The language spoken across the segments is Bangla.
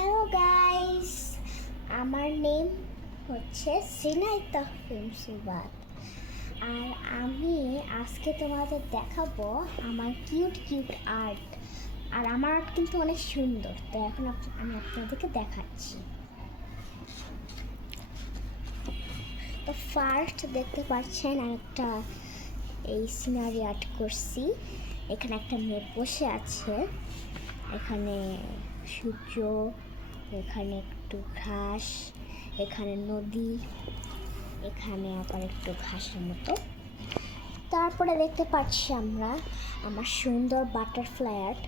হ্যালো গাইস, আমার নেম হচ্ছে সিনাইতা সুবাত। আর আমি আজকে তোমাদের দেখাবো আমার কিউট কিউট আর্ট। আর আমার আর্ট কিন্তু অনেক সুন্দর, তো এখন আমি আপনাদেরকে দেখাচ্ছি। তো ফার্স্ট দেখতে পাচ্ছেন আমি একটা এই সিনারি আর্ট করছি। এখানে একটা মেয়ে বসে আছে, এখানে সূর্য, এখানে একটু ঘাস, এখানে নদী, এখানে আবার একটু ঘাসের মতো। তারপরে দেখতে পাচ্ছি আমরা আমার সুন্দর বাটারফ্লাই আর্ট।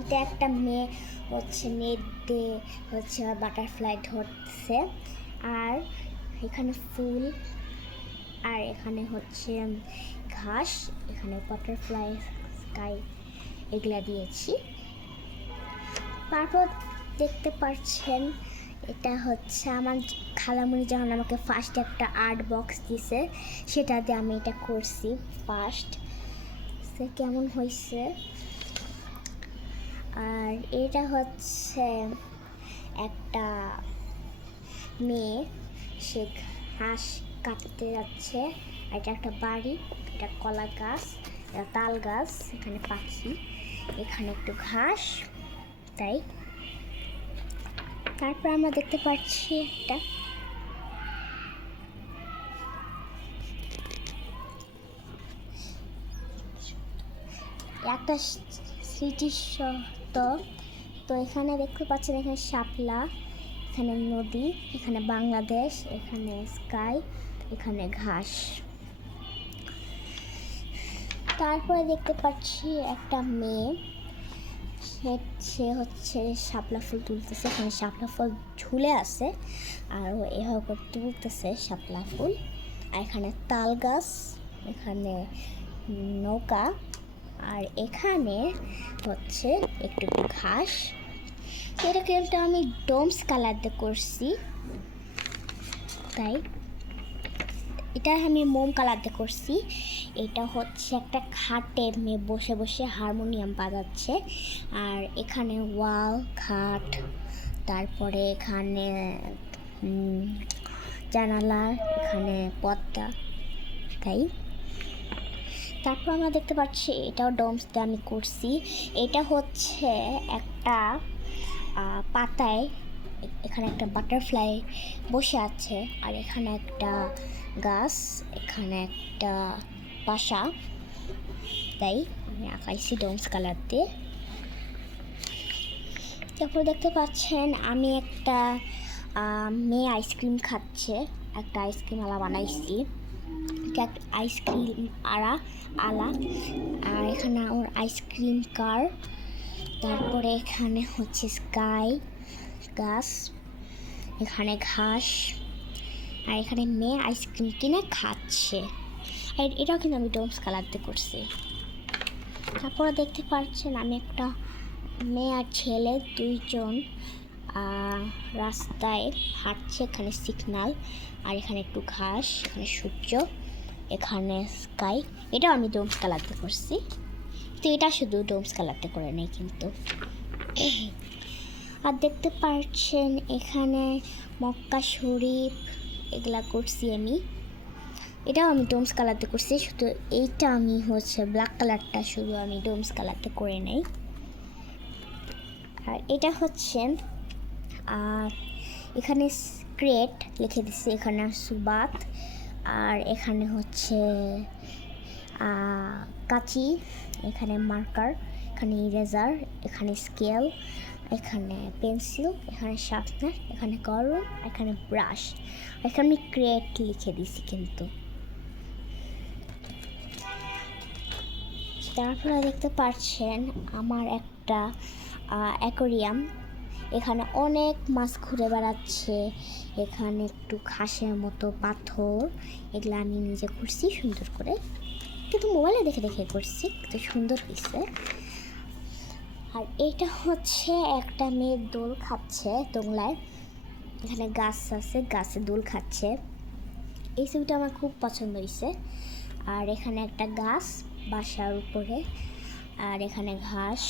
এটা একটা মেয়ে হচ্ছে নেট দিয়ে হচ্ছে বাটারফ্লাই ধরছে, আর এখানে ফুল, আর এখানে হচ্ছে ঘাস, এখানে বাটারফ্লাই স্কাই এগুলা দিয়েছি। তারপর দেখতে পাচ্ছেন এটা হচ্ছে আমার খালামণি যখন আমাকে ফার্স্ট একটা আর্ট বক্স দিছে, সেটা দিয়ে আমি এটা করছি ফার্স্ট। সে কেমন হয়েছে। আর এটা হচ্ছে একটা মেয়ে, সে ঘাস কাটতে যাচ্ছে। আর এটা একটা বাড়ি, এটা কলা গাছ, এটা তাল গাছ, এখানে পাখি, এখানে একটু ঘাস, তাই। তারপর আমরা দেখতে পাচ্ছি একটা স্মৃতিসৌধ। তো এখানে দেখতে পাচ্ছেন, এখানে শাপলা, এখানে নদী, এখানে বাংলাদেশ, এখানে স্কাই, এখানে ঘাস। তারপরে দেখতে পাচ্ছি একটা মেয়ে, সে হচ্ছে শাপলা ফুল তুলতেছে। এখানে শাপলা ফুল ঝুলে আছে, আর এভাবে করে তুলতেছে শাপলা ফুল। আর এখানে তাল গাছ, এখানে নৌকা, আর এখানে হচ্ছে একটু ঘাস। এটা কিন্তু আমি ডোমস কালার দিয়ে করছি, তাই। এটা আমি মোম কালার দিয়ে করছি। এটা হচ্ছে একটা খাটের মেয়ে বসে বসে হারমোনিয়াম বাজাচ্ছে। আর এখানে ওয়াল, খাট, তারপরে এখানে জানালা, এখানে পর্দা, তাই। তারপর আমরা দেখতে পাচ্ছি এটাও ডোমস দিয়ে আমি করছি। এটা হচ্ছে একটা পাতায়, এখানে একটা বাটারফ্লাই বসে আছে, আর এখানে একটা গাছ, এখানে একটা বাসা, তাই আমি আঁকাইছি ডোমস কালার দিয়ে। তারপর দেখতে পাচ্ছেন আমি একটা মেয়ে আইসক্রিম খাচ্ছে, একটা আইসক্রিম আলা বানাইছি, আইসক্রিম আলা। আর এখানে ওর আইসক্রিম কার। তারপরে এখানে হচ্ছে স্কাই গাছ, এখানে ঘাস, আর এখানে মেয়ে আইসক্রিম কিনে খাচ্ছে। আর এটাও কিন্তু আমি ডোমস কালার দিয়ে করছি। তারপরে দেখতে পাচ্ছেন আমি একটা মেয়ে আর ছেলে দুইজন রাস্তায় হাঁটছে, এখানে সিগনাল, আর এখানে একটু ঘাস, এখানে সূর্য, এখানে স্কাই। এটাও আমি ডোমস কালার দিয়ে করছি। তো এটা শুধু ডোমস কালারতে করে নেই কিন্তু। আর দেখতে পাচ্ছেন এখানে মক্কা শরীফ, এগুলা করছি আমি। এটাও আমি ডোমস কালারতে করছি, শুধু এইটা আমি হচ্ছে ব্ল্যাক কালারটা শুধু আমি ডোমস কালারতে করে নেই। আর এটা হচ্ছে আর এখানে ক্রেট লিখে দিচ্ছি, এখানে সুবাত, আর এখানে হচ্ছে কাঁচি, এখানে মার্কার, এখানে ইরেজার, এখানে স্কেল, এখানে পেন্সিল, এখানে শার্পনার, এখানে কলম, এখানে ব্রাশ, এখানে ক্রেট লিখে দিছি কিন্তু। তারপরে দেখতে পাচ্ছেন আমার একটা অ্যাকোরিয়াম, এখানে অনেক মাছ ঘুরে বেড়াচ্ছে, এখানে একটু ঘাসের মতো পাথর, এগুলো আমি নিজে করছি সুন্দর করে, কিন্তু মোবাইলে দেখে দেখে করছি, কিন্তু সুন্দর হয়েছে। আর এটা হচ্ছে একটা মেয়ে দোল খাচ্ছে দোলনায়, এখানে গাছ আছে, গাছে দোল খাচ্ছে। এই ছবিটা আমার খুব পছন্দ হয়েছে। আর এখানে একটা গাছ বাসার উপরে, আর এখানে ঘাস,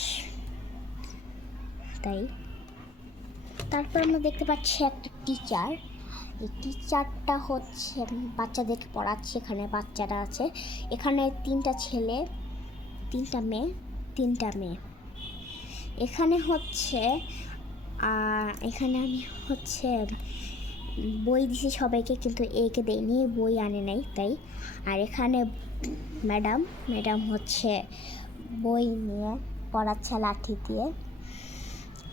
তাই। তারপর আমরা দেখতে পাচ্ছি একটা টিচার। এই টিচারটা হচ্ছে বাচ্চাদেরকে পড়াচ্ছে। এখানে বাচ্চারা আছে, এখানে 3টা ছেলে 3টা মেয়ে। এখানে হচ্ছে এখানে আমি হচ্ছে বই দিছি সবাইকে, কিন্তু একে দেয়নি, বই আনে নাই তাই। আর এখানে ম্যাডাম হচ্ছে বই নিয়ে পড়াচ্ছে লাঠি দিয়ে।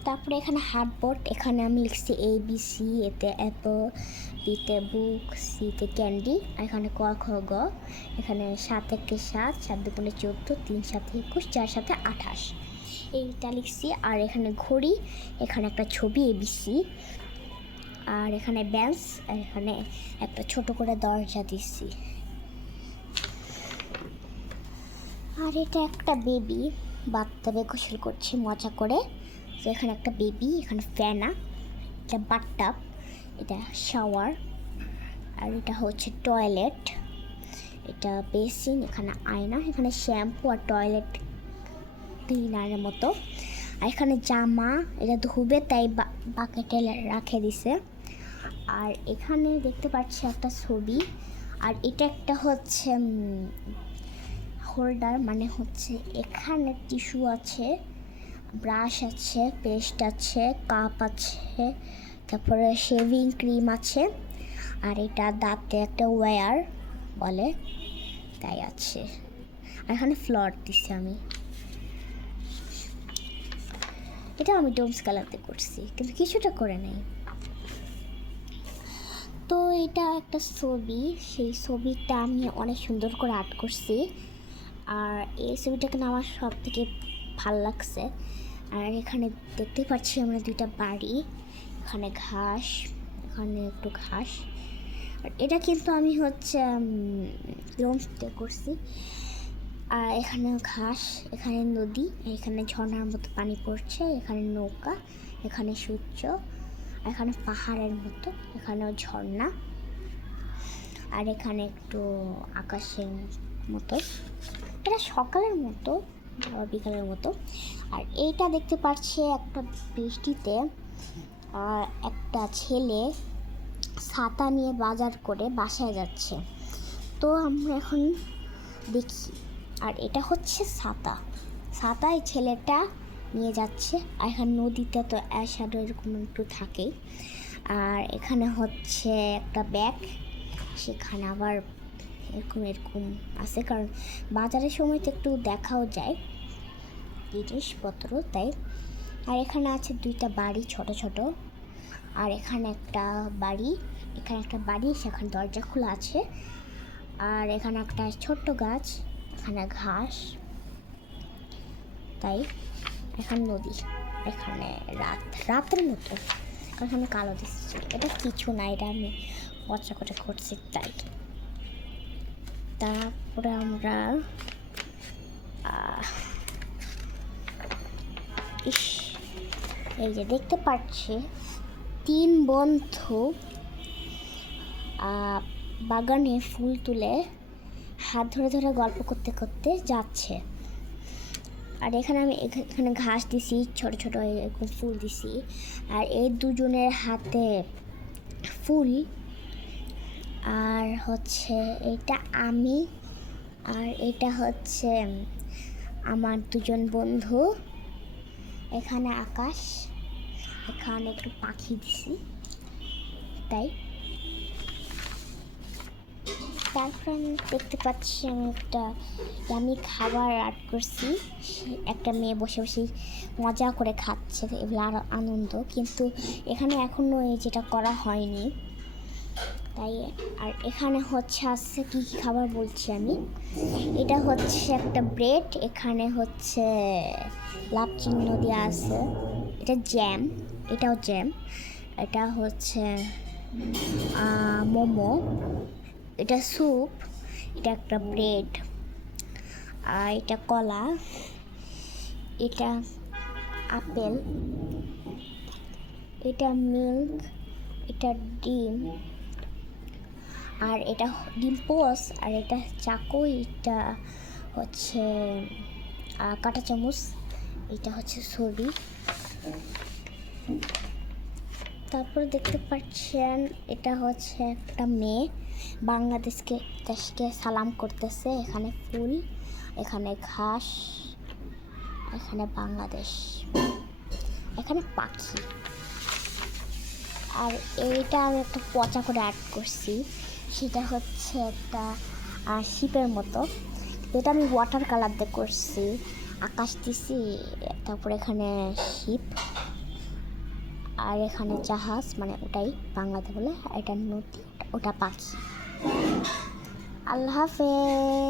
তারপরে এখানে হার্ডবোর্ড, এখানে আমি লিখছি ABC, এতে অ্যাপল, বিতে বুক, সিতে ক্যান্ডি, এখানে ক খ গ, এখানে 7 1 7, 7 2 14, 3 7 21, 4 7 28 এইটা লিখছি। আর এখানে ঘড়ি, এখানে একটা ছবি ABC, আর এখানে বেঞ্চ, আর এখানে একটা ছোট করে দরজা দিচ্ছি। আর এটা একটা বেবি, বাথটাবে গোসল করছে মজা করে। তো এখানে একটা বেবি, এখানে ফ্যানা, এটা বাথটাব, এটা শাওয়ার, আর এটা হচ্ছে টয়লেট, এটা বেসিন, এখানে আয়না, এখানে শ্যাম্পু আর টয়লেট ক্লিনারের মতো। আর এখানে জামা, এটা ধুবে তাই বাকেটে রাখে দিছে। আর এখানে দেখতে পাচ্ছি একটা ছবি। আর এটা একটা হচ্ছে হোল্ডার, মানে হচ্ছে এখানে টিস্যু আছে, ব্রাশ আছে, পেস্ট আছে, কাপ আছে, তারপরে শেভিং ক্রিম আছে। আর এটা দাঁতে একটা ওয়্যার বলে তাই আছে। আর এখানে ফ্লোর দিচ্ছি আমি, এটা আমি ডোমস কালারতে করছি, কিন্তু কিছুটা করে নেই। তো এটা একটা ছবি, সেই ছবিটা আমি অনেক সুন্দর করে আর্ট করছি। আর এই ছবিটাকে আমার সব থেকে ভাল লাগছে। আর এখানে দেখতে পাচ্ছি আমরা 2টা বাড়ি, এখানে ঘাস, এখানে একটু ঘাস। আর এটা কিন্তু আমি হচ্ছে ডোমসতে করছি। আর এখানে ঘাস, এখানে নদী, এখানে ঝর্ণার মতো পানি পড়ছে, এখানে নৌকা, এখানে সূর্য, এখানে পাহাড়ের মতো, এখানেও ঝর্ণা, আর এখানে একটু আকাশের মতো, এটা সকালের মতো বিকালের মতো। আর এইটা দেখতে পাচ্ছি একটা বৃষ্টিতে একটা ছেলে ছাতা নিয়ে বাজার করে বাসায় যাচ্ছে। তো আমরা এখন দেখি। আর এটা হচ্ছে ছাতায় ছেলেটা নিয়ে যাচ্ছে। আর এখানে নদীতে তো অ্যাশাডো এরকম একটু থাকেই। আর এখানে হচ্ছে একটা ব্যাগ, সেখানে আবার এরকম আছে, কারণ বাজারের সময় তো একটু দেখাও যায় জিনিসপত্র তাই। আর এখানে আছে 2টা বাড়ি ছোট ছোট। আর এখানে একটা বাড়ি, সেখানে দরজা খোলা আছে। আর এখানে একটা ছোট্ট গাছ, এখানে ঘাস তাই। এখানে নদী, এখানে রাতের মতো, এখানে কালো দিচ্ছে। এটা কিছু না, এটা আমি মজা করে করছি তাই। তারপরে আমরা এই যে দেখতে পাচ্ছি 3 বন্ধু বাগানে ফুল তুলে হাত ধরে ধরে গল্প করতে করতে যাচ্ছে। আর এখানে আমি এখানে ঘাস দিছি, ছোট ছোট এরকম ফুল দিছি। আর এই দুজনের হাতে ফুল। আর হচ্ছে এটা আমি, আর এটা হচ্ছে আমার 2জন বন্ধু। এখানে আকাশ, এখানে একটু পাখি দিছি তাই। তারপর আমি দেখতে পাচ্ছি আমি খাবার আর্ট করছি, একটা মেয়ে বসে বসে মজা করে খাচ্ছে, এগুলো আরও আনন্দ। কিন্তু এখানে এখনও যেটা করা হয়নি তাই। আর এখানে হচ্ছে আছে কী কী খাবার বলছি আমি। এটা হচ্ছে একটা ব্রেড, এখানে হচ্ছে লাভ চিহ্ন দেওয়া আছে, এটা জ্যাম, এটাও জ্যাম, এটা হচ্ছে মোমো, এটা স্যুপ, এটা একটা ব্রেড, আর এটা কলা, এটা আপেল, এটা মিল্ক, এটা ডিম, আর এটা ডিম পোস, আর এটা চাকু, এটা হচ্ছে কাঁটা চামচ, এটা হচ্ছে ছবি। তারপর দেখতে পাচ্ছেন এটা হচ্ছে একটা মেয়ে দেশকে সালাম করতেছে। এখানে ফুল, এখানে ঘাস, এখানে বাংলাদেশ, এখানে পাখি। আর এইটা আমি একটা পচা করে আর্ট করছি, সেটা হচ্ছে একটা শিপের মতো। এটা আমি ওয়াটার কালার দিয়ে করছি, আকাশ দিছি, তারপর এখানে শিপ, আর এখানে জাহাজ, মানে ওটাই বাংলাতে বলে, এটা নদী, ওটা পাখি। আল্লাহ হাফেজ।